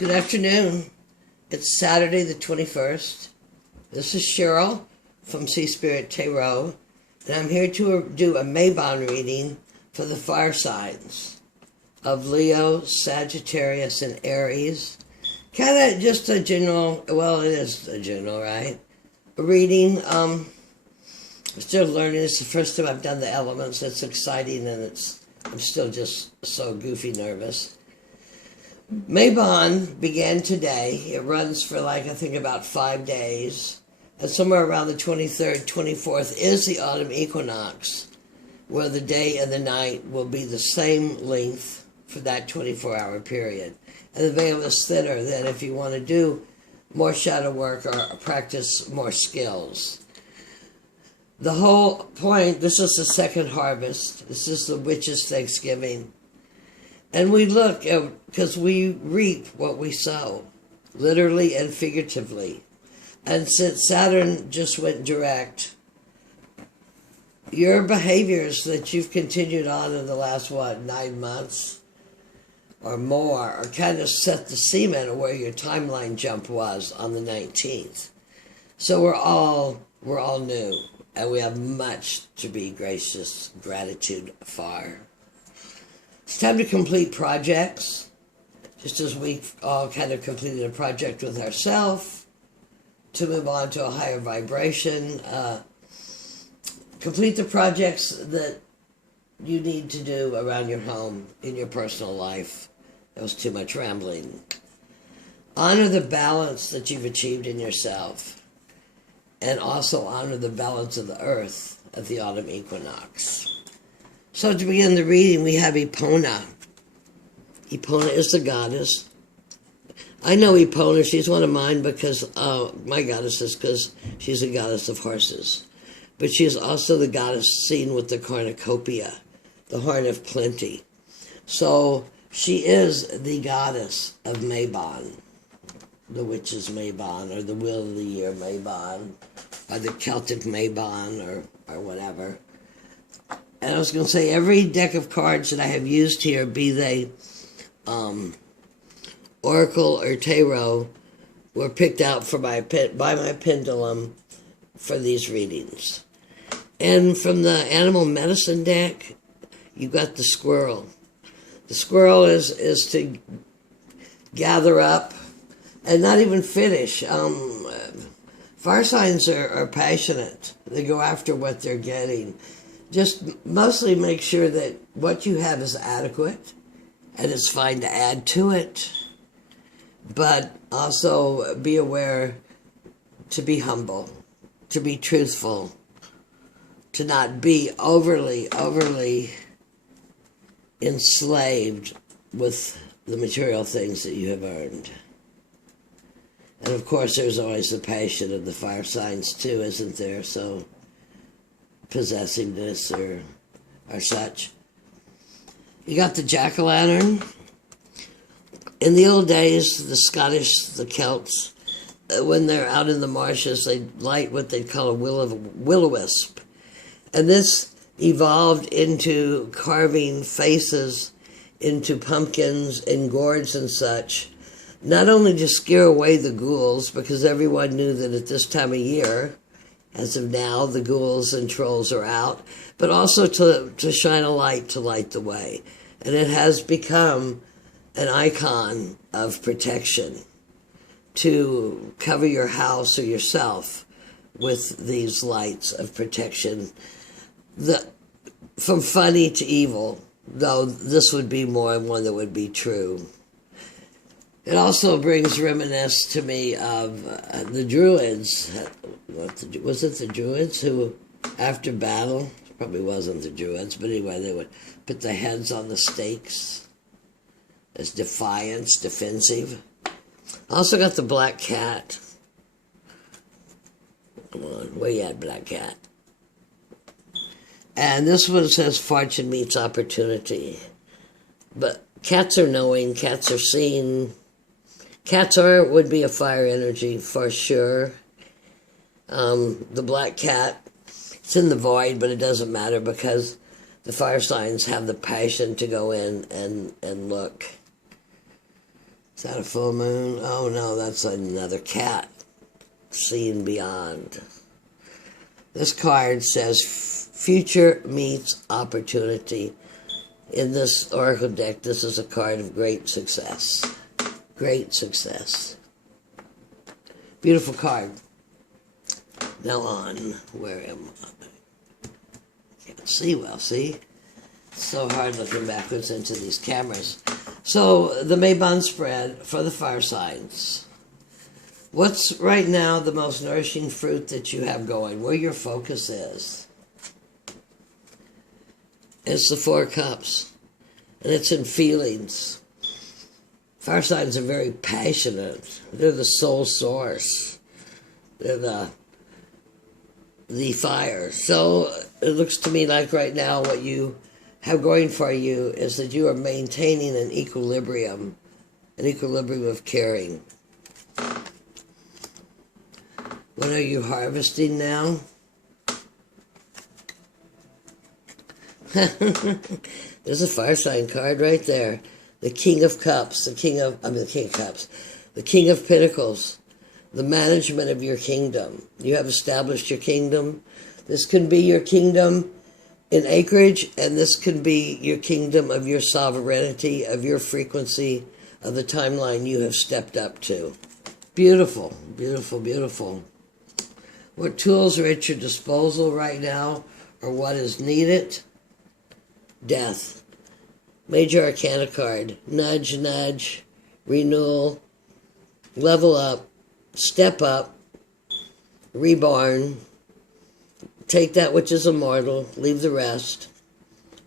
Good afternoon. It's Saturday the 21st. This is Cheryl from Sea Spirit Tarot, and I'm here to do a Mabon reading for the fire signs of Leo, Sagittarius, and Aries. Kind of just a general, well, it is a general, right? A reading. I'm still learning. It's the first time I've done the elements. It's exciting, and I'm still just so goofy nervous. Mabon began today. It runs for I think about 5 days. And somewhere around the 23rd, 24th is the autumn equinox, where the day and the night will be the same length for that 24-hour period. And the veil is thinner than if you want to do more shadow work or practice more skills. The whole point, this is the second harvest. This is the witch's Thanksgiving. And we look, because we reap what we sow, literally and figuratively. And since Saturn just went direct, your behaviors that you've continued on in the last, 9 months or more, are kind of set the cement of where your timeline jump was on the 19th. So we're all new, and we have much to be gratitude for. It's time to complete projects, just as we've all kind of completed a project with ourselves, to move on to a higher vibration. Complete the projects that you need to do around your home, in your personal life. That was too much rambling. Honor the balance that you've achieved in yourself, and also honor the balance of the earth at the autumn equinox. So to begin the reading, we have Epona. Epona is the goddess. I know Epona, she's one of mine because, my goddess is because she's a goddess of horses. But she is also the goddess seen with the cornucopia, the horn of plenty. So she is the goddess of Mabon, the witch's Mabon, or the wheel of the year Mabon, or the Celtic Mabon, or whatever. And I was going to say, every deck of cards that I have used here, be they Oracle or Tarot, were picked out by my pendulum for these readings. And from the animal medicine deck, you got the squirrel. The squirrel is to gather up and not even finish. Fire signs are passionate. They go after what they're getting. Just mostly make sure that what you have is adequate, and it's fine to add to it, but also be aware to be humble, to be truthful, to not be overly enslaved with the material things that you have earned. And of course, there's always the passion of the fire signs too, isn't there? So possessiveness or such. You got the jack-o'-lantern. In the old days, the Scottish, the Celts, when they're out in the marshes, they light what they call a will-o'-wisp. And this evolved into carving faces into pumpkins and gourds and such, not only to scare away the ghouls, because everyone knew that at this time of year, as of now, the ghouls and trolls are out, but also to shine a light to light the way. And it has become an icon of protection, to cover your house or yourself with these lights of protection. From funny to evil, though this would be more one that would be true. It also brings reminiscence to me of the Druids. Was it the Druids who, after battle, probably wasn't the Druids, but anyway, they would put their heads on the stakes as defiance, defensive. Also got the black cat. Come on, where you at, black cat? And this one says fortune meets opportunity. But cats are knowing, cats are seeing. Cats would be a fire energy for sure. The black cat, it's in the void, but it doesn't matter because the fire signs have the passion to go in and look. Is that a full moon? Oh no, that's another cat. Seeing beyond. This card says future meets opportunity. In this oracle deck, this is a card of great success. Great success. Beautiful card. Now on. Where am I? Can't see well, see? It's so hard looking backwards into these cameras. So, the Mabon spread for the fire signs. What's right now the most nourishing fruit that you have going? Where your focus is? It's the Four Cups. And it's in feelings. Fire signs are very passionate. They're the soul source. They're the fire. So it looks to me like right now what you have going for you is that you are maintaining an equilibrium of caring. What are you harvesting now? There's a fire sign card right there. The King of Cups, the King of Cups, the King of Pentacles, the management of your kingdom. You have established your kingdom. This can be your kingdom in acreage, and this can be your kingdom of your sovereignty, of your frequency, of the timeline you have stepped up to. Beautiful, beautiful, beautiful. What tools are at your disposal right now, or what is needed? Death. Major Arcana card. Nudge, nudge, renewal, level up, step up, reborn, take that which is immortal, leave the rest.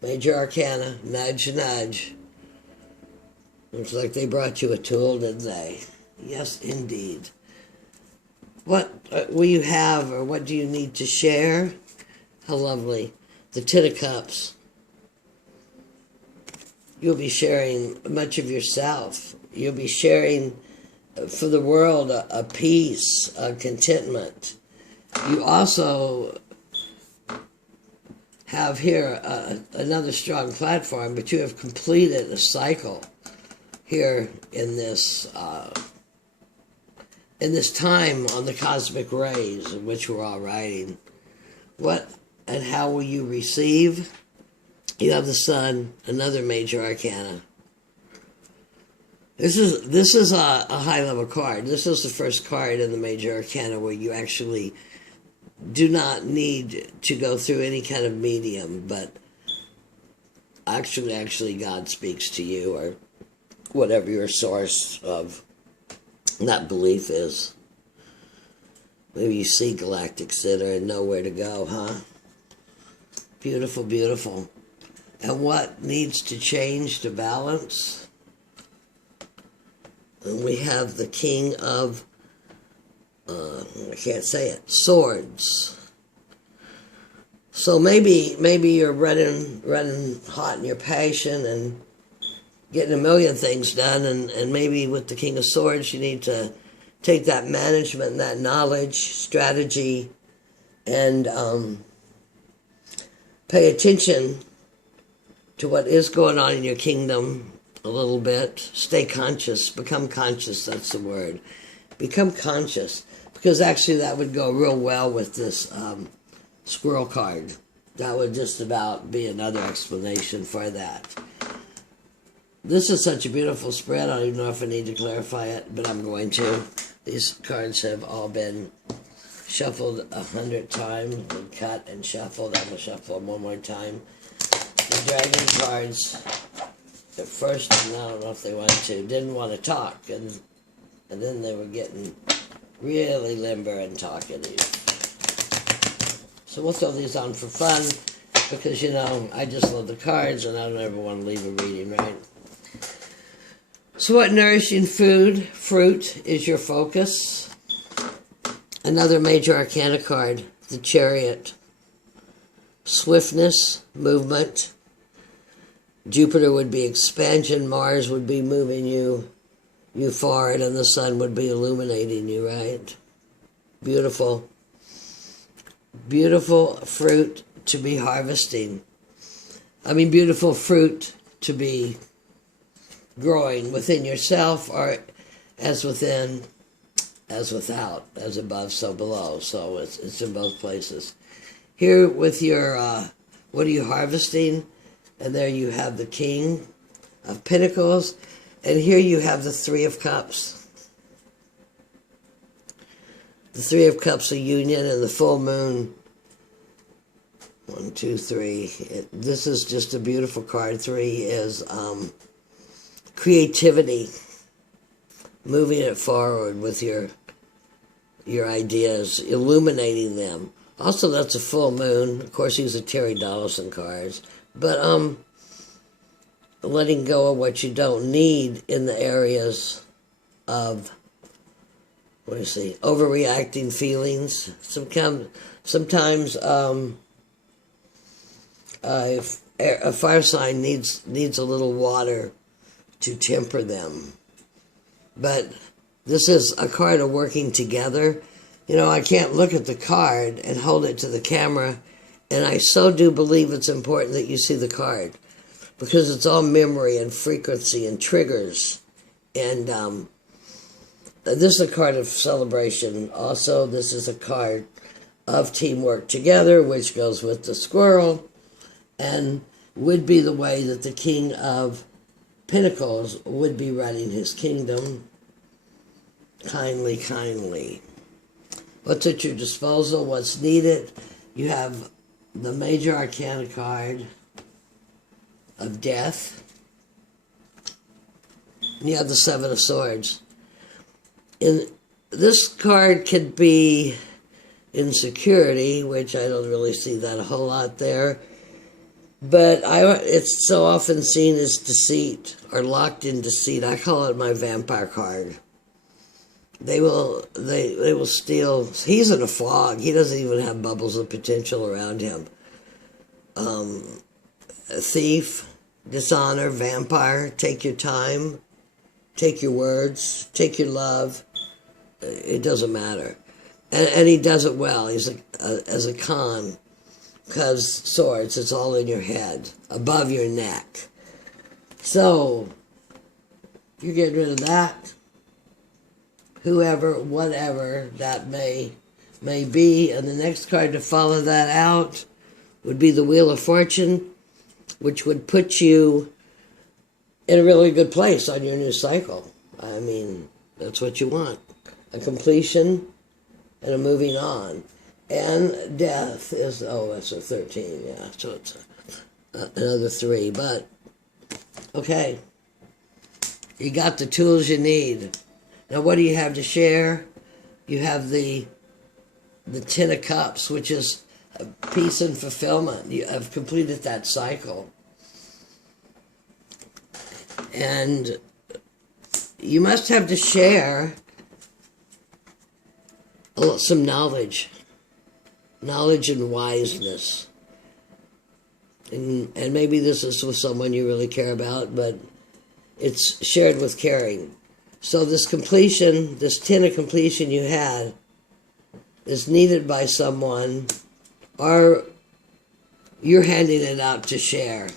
Major Arcana, nudge, nudge. Looks like they brought you a tool, didn't they? Yes, indeed. What will you have, or what do you need to share? How lovely. The Ten of Cups. You'll be sharing much of yourself. You'll be sharing for the world a peace, a contentment. You also have here another strong platform, but you have completed a cycle here in this time on the cosmic rays in which we're all riding. What and how will you receive? You have the Sun, another major arcana. This is a high-level card. This is the first card in the major arcana where you actually do not need to go through any kind of medium, but actually God speaks to you, or whatever your source of that belief is. Maybe you see galactic center and know where to go, huh? Beautiful, beautiful. And what needs to change to balance? And we have the King of, I can't say it, Swords. So maybe you're running hot in your passion and getting a million things done, and maybe with the King of Swords you need to take that management and that knowledge, strategy, and pay attention to what is going on in your kingdom a little bit. Stay conscious. Become conscious, that's the word. Become conscious. Because actually that would go real well with this squirrel card. That would just about be another explanation for that. This is such a beautiful spread. I don't even know if I need to clarify it, but I'm going to. These cards have all been shuffled 100 times, and cut and shuffled. I'm going to shuffle them one more time. The dragon cards, at first, I don't know if they didn't want to talk, and then they were getting really limber and talkative. So we'll throw these on for fun, because, you know, I just love the cards, and I don't ever want to leave a reading, right? So what nourishing fruit is your focus? Another major arcana card, the Chariot. Swiftness, movement. Jupiter would be expansion, Mars would be moving you forward, and the Sun would be illuminating you, right? Beautiful. Beautiful fruit to be harvesting. I mean, beautiful fruit to be growing within yourself, or as within, as without, as above, so below. So it's in both places. Here with your, what are you harvesting? And there you have the King of Pentacles. And here you have the Three of Cups. The Three of Cups of union and the full moon. 1, 2, 3. This is just a beautiful card. 3 is creativity. Moving it forward with your ideas, illuminating them. Also, that's a full moon. Of course, these are Terry Dollison cards. But letting go of what you don't need in the areas of, what do you see, overreacting feelings. Sometimes if a fire sign needs a little water to temper them. But this is a card of working together. You know, I can't look at the card and hold it to the camera, and I so do believe it's important that you see the card, because it's all memory and frequency and triggers. And this is a card of celebration. Also, this is a card of teamwork together, which goes with the squirrel, and would be the way that the King of Pentacles would be running his kingdom. Kindly, kindly. What's at your disposal? What's needed? You have the Major Arcana card of Death. And you have the Seven of Swords. This card could be insecurity, which I don't really see that a whole lot there. But it's so often seen as deceit, or locked in deceit. I call it my vampire card. They will steal. He's in a fog. He doesn't even have bubbles of potential around him. A thief, dishonor, vampire. Take your time. Take your words. Take your love. It doesn't matter. And he does it well. He's as a con. Because swords, it's all in your head, above your neck. So, you're getting rid of that. Whoever, whatever that may be. And the next card to follow that out would be the Wheel of Fortune, which would put you in a really good place on your new cycle. I mean, that's what you want. A completion and a moving on. And death is, that's a 13, yeah. So it's another 3. But, okay. You got the tools you need. Now, what do you have to share? You have the Ten of Cups, which is peace and fulfillment. You have completed that cycle. And you must have to share some knowledge. Knowledge and wiseness. And maybe this is with someone you really care about, but it's shared with caring. So this completion, this 10 of completion you had, is needed by someone, or you're handing it out to share.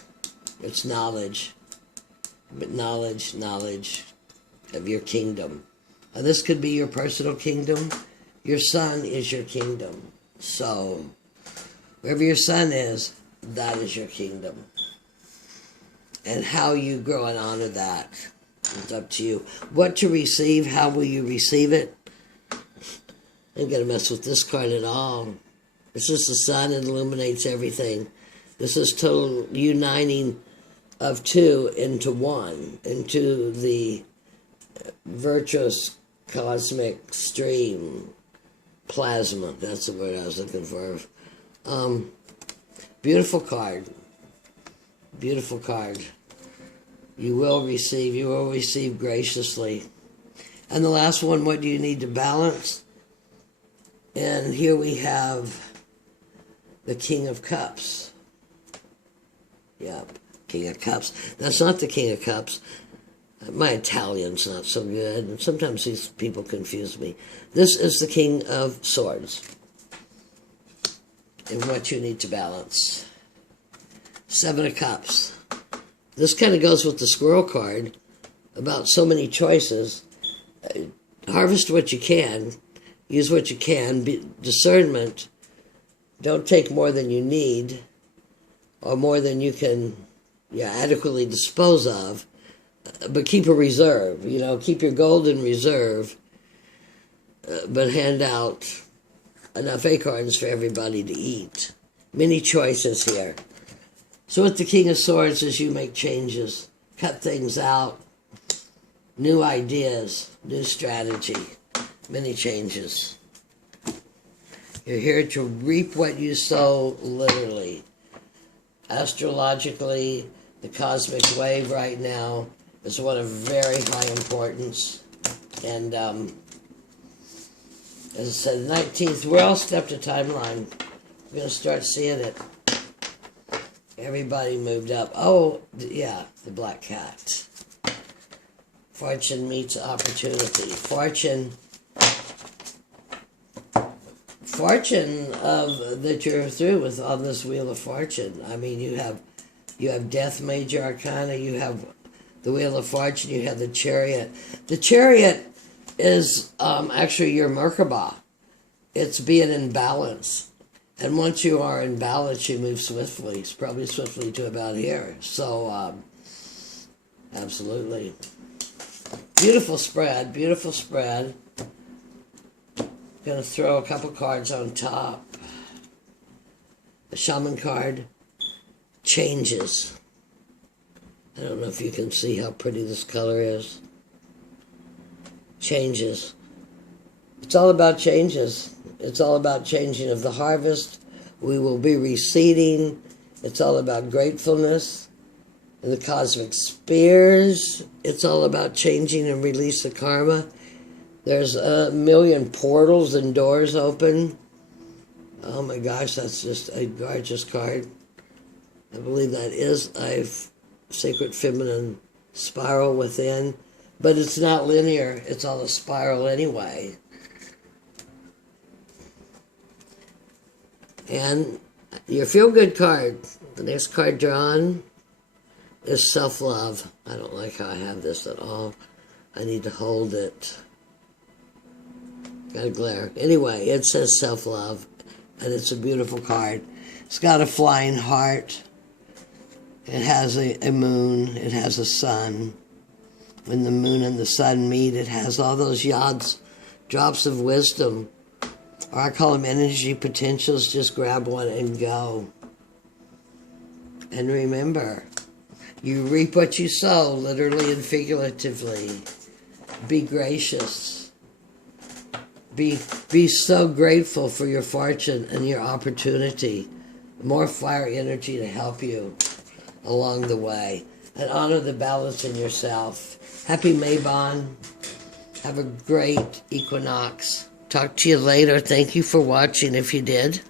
It's knowledge. But knowledge of your kingdom. Now, this could be your personal kingdom. Your sun is your kingdom. So, wherever your sun is, that is your kingdom. And how you grow and honor that, it's up to you. What to receive, how will you receive it? I ain't gonna mess with this card at all. It's just the sun, it illuminates everything. This is total uniting of 2 into 1, into the virtuous cosmic stream. Plasma, that's the word I was looking for. Beautiful card. Beautiful card. You will receive graciously. And the last one, what do you need to balance? And here we have the King of Cups. Yep, King of Cups. That's not the King of Cups. My Italian's not so good, and sometimes these people confuse me. This is the King of Swords, and what you need to balance. 7 of Cups. This kind of goes with the Squirrel card, about so many choices. Harvest what you can, use what you can, discernment. Don't take more than you need or more than you can adequately dispose of, but keep a reserve, keep your gold in reserve, but hand out enough acorns for everybody to eat. Many choices here. So with the King of Swords, as you make changes, cut things out, new ideas, new strategy, many changes. You're here to reap what you sow, literally. Astrologically, the cosmic wave right now is one of very high importance. And as I said, the 19th, we're all stepped a timeline. We're going to start seeing it. Everybody moved up. Oh, yeah, the black cat. Fortune meets opportunity. Fortune that you're through with on this Wheel of Fortune. I mean, you have Death, Major Arcana. You have the Wheel of Fortune. You have the Chariot. The Chariot is actually your Merkaba. It's being in balance. And once you are in balance, you move swiftly. It's probably swiftly to about here. So, absolutely. Beautiful spread. Beautiful spread. Going to throw a couple cards on top. The Shaman card. Changes. I don't know if you can see how pretty this color is. Changes. It's all about changes. It's all about changing of the harvest. We will be reseeding. It's all about gratefulness. The cosmic spears. It's all about changing and release of karma. There's a million portals and doors open. Oh my gosh, that's just a gorgeous card. I believe that is a sacred feminine spiral within. But it's not linear. It's all a spiral anyway. And your feel-good card, the next card drawn, is self-love. I don't like how I have this at all. I need to hold it. Got a glare. Anyway, it says self-love, and it's a beautiful card. It's got a flying heart. It has a moon. It has a sun. When the moon and the sun meet, it has all those yods, drops of wisdom. Or I call them energy potentials. Just grab one and go. And remember, you reap what you sow, literally and figuratively. Be gracious. Be so grateful for your fortune and your opportunity. More fire energy to help you along the way. And honor the balance in yourself. Happy Mabon. Have a great equinox. Talk to you later. Thank you for watching if you did.